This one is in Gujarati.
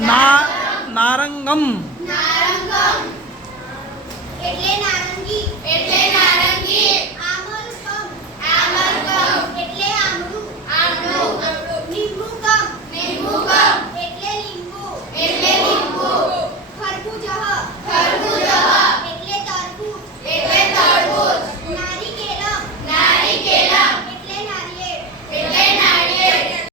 ના નારંગમ